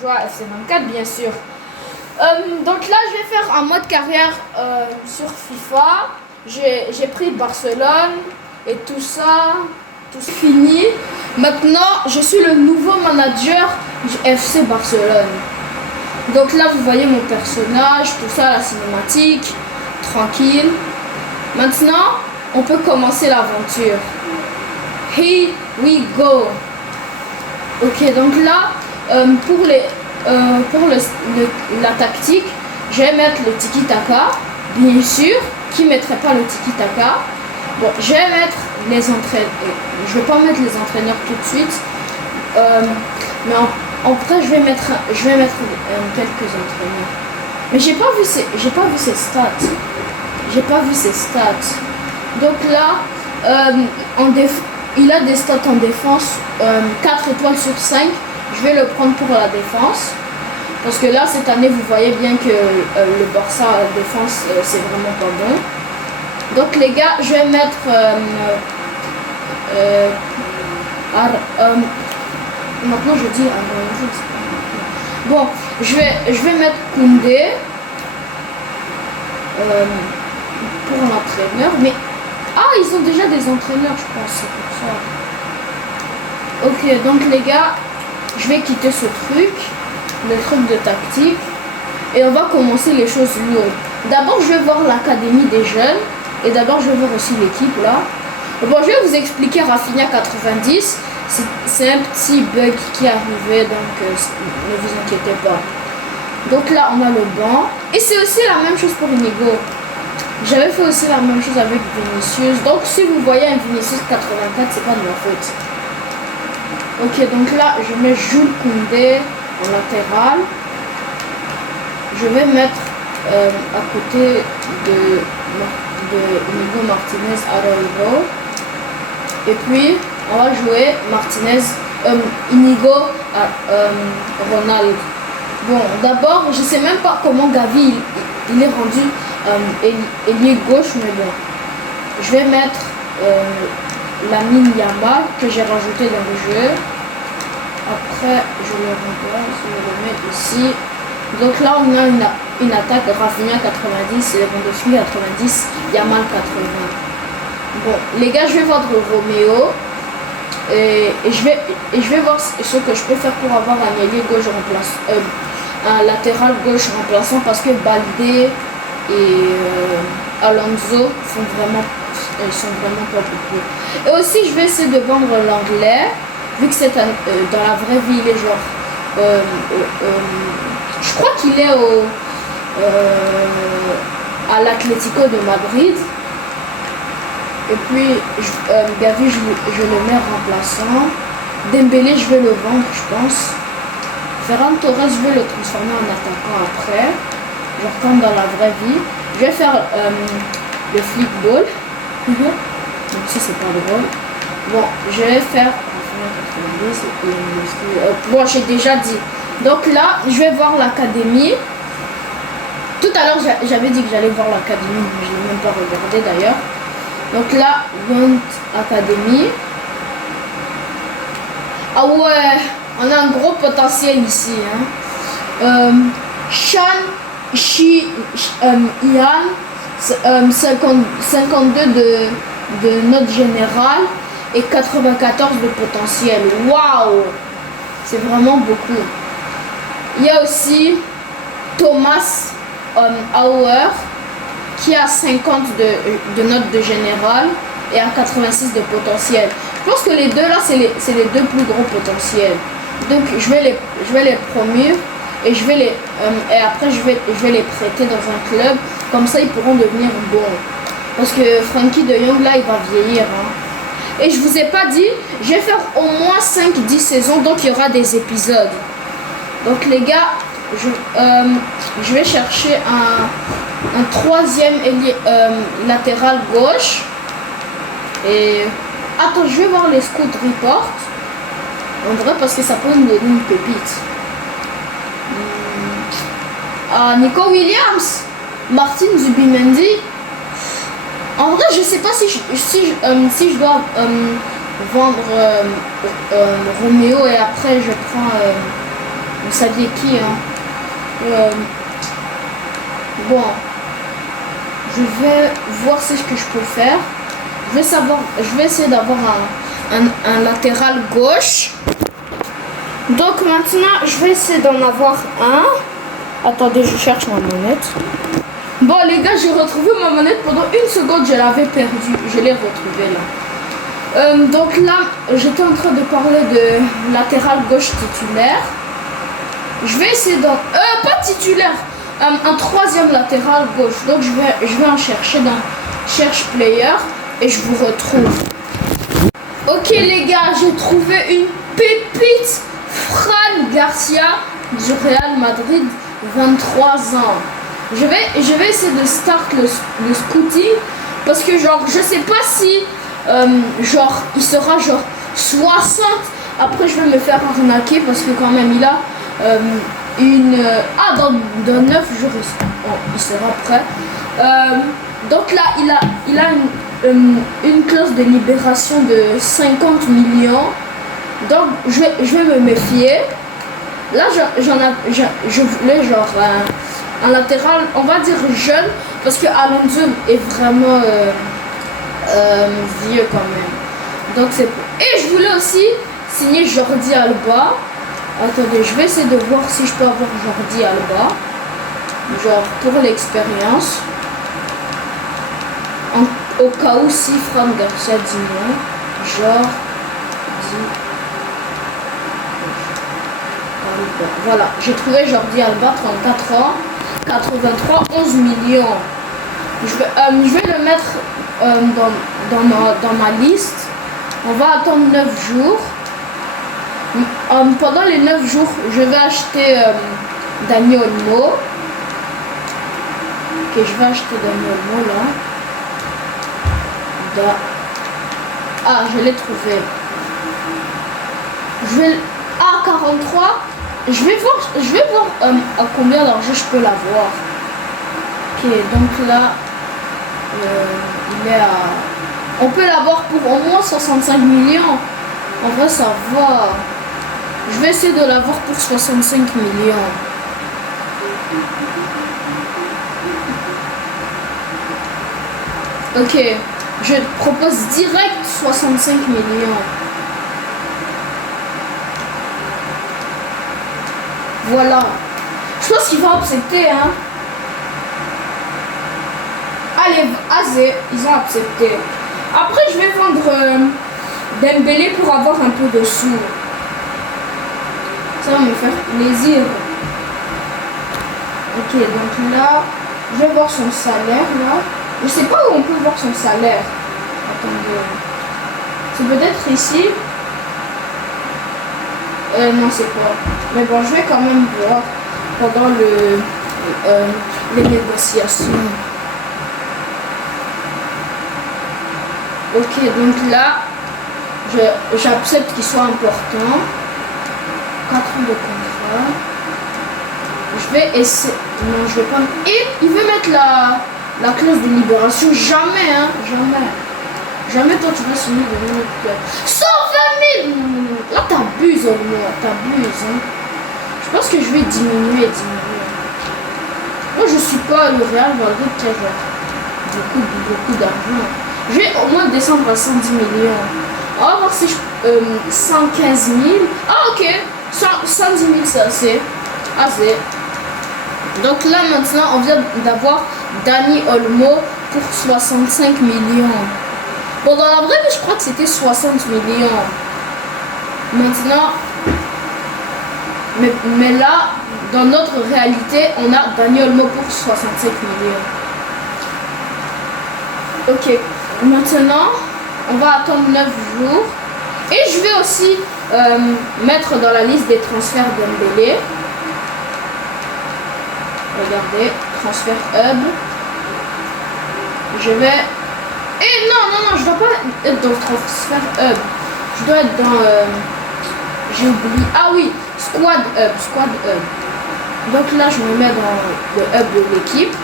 jouer à FC24 bien sûr. Donc là je vais faire un mode carrière sur FIFA. J'ai pris Barcelone et tout ça, tout fini. Maintenant je suis le nouveau manager du FC Barcelone. Donc là vous voyez mon personnage, tout ça, la cinématique, tranquille. Maintenant on peut commencer l'aventure. Here we go. Ok, donc là pour la tactique, je vais mettre le tiki-taka, bien sûr. Qui mettrait pas le tiki-taka? Bon, je vais mettre les entraîneurs. Je vais pas mettre les entraîneurs tout de suite, mais en vrai, je vais mettre quelques entraîneurs. Mais j'ai pas vu ses stats. J'ai pas vu ses stats. Donc là, il a des stats en défense, 4 étoiles sur 5. Je vais le prendre pour la défense. Parce que là, cette année, vous voyez bien que le Barça défense, c'est vraiment pas bon. Donc les gars, je vais mettre maintenant je dis bon, je vais mettre Koundé pour l'entraîneur. Mais ils ont déjà des entraîneurs, je pense, c'est pour ça. Ok, donc les gars, je vais quitter ce truc, le truc de tactique, et on va commencer les choses lourdes. D'abord, je vais voir l'académie des jeunes, et d'abord, je vais voir aussi l'équipe là. Bon, je vais vous expliquer Rafinha 90. C'est un petit bug qui est arrivé, donc ne vous inquiétez pas. Donc là, on a le banc, et c'est aussi la même chose pour Inigo. J'avais fait aussi la même chose avec Vinicius. Donc, si vous voyez un Vinicius 84, c'est pas de ma faute. Ok, donc là, je mets Jules Koundé en latéral. Je vais mettre à côté de Inigo Martinez Araujo. Et puis, on va jouer Inigo Ronald. Bon, d'abord, je sais même pas comment Gavi il est rendu ailier gauche, mais bon. Je vais mettre Lamine Yamal que j'ai rajouté dans le jeu. Après, je le remplace, je le mets ici. Donc là, on a une attaque Rafinha 90, Lewandowski 90, Yamal 80. Bon, les gars, je vais vendre Roméo et je vais voir ce que je peux faire pour avoir un ailier gauche remplaçant, un latéral gauche remplaçant, parce que Baldé et Alonso sont vraiment pas beaucoup. Et aussi, je vais essayer de vendre l'anglais, vu que c'est dans la vraie vie, il est genre je crois qu'il est à l'Atlético de Madrid. Et puis Gavi, je le mets remplaçant. Dembélé, je vais le vendre, je pense. Ferran Torres, je vais le transformer en attaquant après, genre comme dans la vraie vie. Je vais faire le flickball. Donc ça, c'est pas drôle. Bon, je vais faire bon, j'ai déjà dit. Donc là, je vais voir l'académie. Tout à l'heure, j'avais dit que j'allais voir l'académie, mais je n'ai même pas regardé d'ailleurs. Donc là, Want Academy. Ah ouais, on a un gros potentiel ici. Shan Shi Ian, 52 de note générale et 94 de potentiel. Waouh, c'est vraiment beaucoup. Il y a aussi Thomas Auer qui a 50 de notes de général et à 86 de potentiel. Je pense que les deux là, c'est les deux plus gros potentiels. Donc je vais les promouvoir et et après je vais les prêter dans un club, comme ça ils pourront devenir bons. Parce que Frankie de Jong là, il va vieillir. Et je vous ai pas dit, je vais faire au moins 5-10 saisons, donc il y aura des épisodes. Donc les gars, je vais chercher un troisième latéral gauche. Et attends, je vais voir les scout reports. En vrai, parce que ça peut me donner une pépite. Nico Williams, Martin Zubimendi. En vrai, je sais pas si je dois vendre Roméo et après je prends Vous saviez qui, hein. Bon, je vais voir ce que je peux faire. Je vais essayer d'avoir un latéral gauche. Donc maintenant, je vais essayer d'en avoir un. Attendez, je cherche ma manette. Bon les gars, j'ai retrouvé ma manette. Pendant une seconde, je l'avais perdue. Je l'ai retrouvée là. Donc là, j'étais en train de parler de latéral gauche titulaire. Je vais essayer d'en... pas titulaire. Un troisième latéral gauche. Donc je vais en chercher dans Cherche Player. Et je vous retrouve. Ok les gars, j'ai trouvé une pépite. Fran Garcia du Real Madrid, 23 ans. Je vais essayer de start le scouting. Parce que genre, je sais pas si... genre, il sera genre 60. Après, je vais me faire arnaquer. Parce que quand même, il a... dans 9 jours il sera prêt. Donc là il a une clause de libération de 50 millions. Donc je vais me méfier. Là je voulais genre un latéral, on va dire jeune, parce que Alonso est vraiment vieux quand même. Donc c'est... Et je voulais aussi signer Jordi Alba. Attendez, je vais essayer de voir si je peux avoir Jordi Alba. Genre pour l'expérience. Au cas où si Fran Garcia dit non. Jordi Alba. Voilà, j'ai trouvé Jordi Alba, 34 ans. 83, 11 millions. Je vais le mettre dans ma liste. On va attendre 9 jours. Pendant les 9 jours, je vais acheter Dani Olmo. Ok, je vais acheter Dani Olmo là. Ah, je l'ai trouvé. Ah, 43. Je vais voir à combien d'argent je peux l'avoir. Ok, donc là, il est à... On peut l'avoir pour au moins 65 millions. En vrai, ça va. Je vais essayer de l'avoir pour 65 millions. Ok, je propose direct 65 millions. Voilà. Je pense qu'ils vont accepter, hein. Allez, Azé, ils ont accepté. Après, je vais vendre Dembélé pour avoir un peu de sous. Ça va me faire plaisir. Ok, donc là, je vais voir son salaire, là. Je sais pas où on peut voir son salaire. Attendez. C'est peut-être ici. Non, c'est pas. Mais bon, je vais quand même voir pendant les négociations. Ok, donc là, j'accepte qu'il soit important. 4 ans de contrat. Je vais essayer. Non, je vais pas. Et il veut mettre la clause de libération. Jamais, hein. Jamais. Jamais toi tu vas signer de notre 120 000. Là, t'abuses, au moins. T'abuses, hein. Je pense que je vais diminuer. Moi, je suis pas le Real Madrid qui a beaucoup d'argent. Je vais au moins descendre à 110 millions. On va voir si je... 115 000. Ah, ok. 110 000, c'est assez. Assez. Donc là, maintenant, on vient d'avoir Dani Olmo pour 65 millions. Bon, dans la vraie vie, je crois que c'était 60 millions. Maintenant... Mais là, dans notre réalité, on a Dani Olmo pour 65 millions. Ok. Maintenant, on va attendre 9 jours. Et je vais aussi mettre dans la liste des transferts Dembélé. Regardez, transfert hub. Je vais... Et non, je dois pas être dans le transfert hub. Je dois être dans... J'ai oublié. Ah oui, squad hub. Donc là, je me mets dans le hub de l'équipe.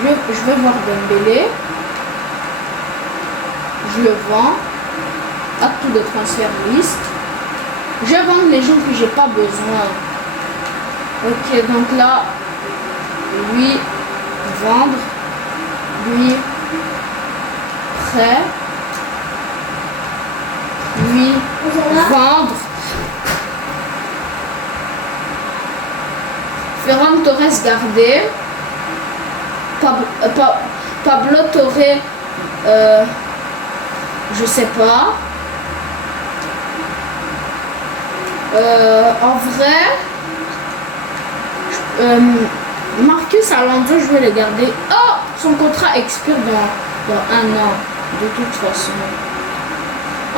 Je vais voir Dembélé. Je le vends. Acte de transfert liste. Je vais vendre les gens que j'ai pas besoin. Ok, donc là, lui, vendre, lui, prêt, lui, vendre. Ferran Torres gardé. Pablo Torre, je sais pas. En vrai, Marcus Alonso, je vais le garder. Oh, son contrat expire dans 1 an, de toute façon.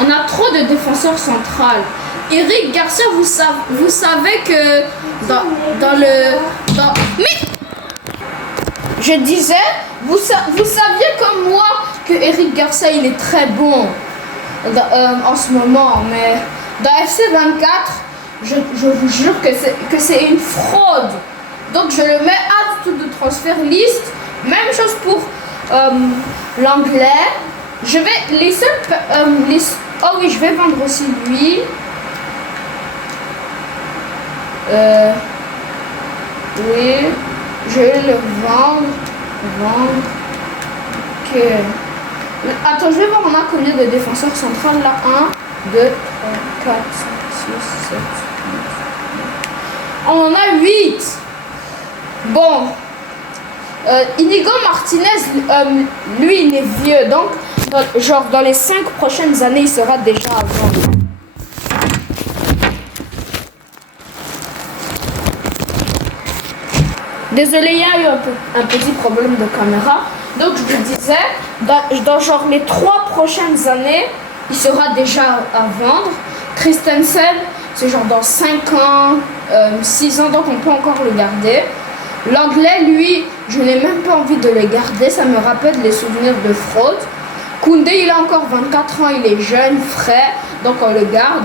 On a trop de défenseurs centrales. Eric Garcia, vous savez que mais je disais, vous saviez comme moi que Eric Garcia il est très bon en ce moment, mais dans FC24, je vous jure que c'est une fraude. Donc je le mets out de transfert list. Même chose pour l'anglais. Je vais laisser oh oui, je vais vendre aussi lui. Oui, je vais le vendre. Ok. Attends, je vais voir, on a combien de défenseurs centrales là? 1, 2, 3, 4, 5, 6, 7, 8. On en a 8. Bon. Inigo Martinez, lui, il est vieux. Donc, dans les 5 prochaines années, il sera déjà à vendre. Désolé, il y a eu un petit problème de caméra. Donc, je vous disais, dans genre les 3 prochaines années, il sera déjà à vendre. Christensen, c'est genre dans 5 ans, 6 ans, donc on peut encore le garder. L'anglais, lui, je n'ai même pas envie de le garder, ça me rappelle les souvenirs de fraude. Koundé, il a encore 24 ans, il est jeune, frais, donc on le garde.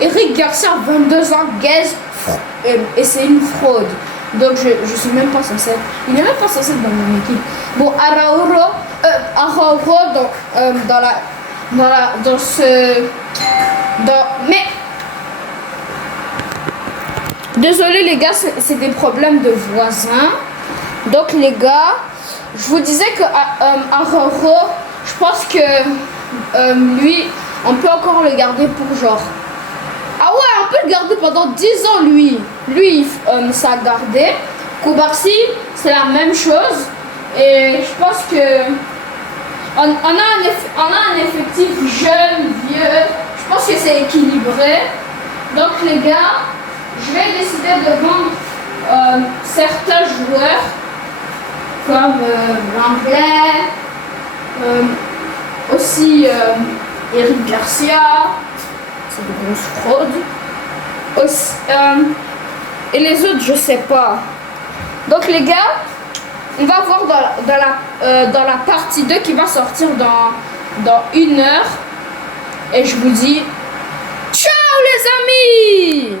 Eric Garcia, 22 ans, gaze, et c'est une fraude. Donc je suis même pas censé. Il est même pas censé être dans mon équipe. Bon, Araujo mais désolé les gars, c'est des problèmes de voisins. Donc les gars, je vous disais que Araujo, je pense que lui, on peut encore le garder pour genre. Ah ouais, on peut le garder pendant 10 ans, lui. Lui, ça a gardé. Koubarsi, c'est la même chose. Et je pense que on a un effectif jeune, vieux. Je pense que c'est équilibré. Donc les gars, je vais décider de vendre certains joueurs comme l'anglais, aussi Eric Garcia. C'est de grosses fraudes. Aussi, et les autres, je sais pas. Donc les gars, on va voir dans la partie 2 qui va sortir dans 1 heure. Et je vous dis ciao les amis!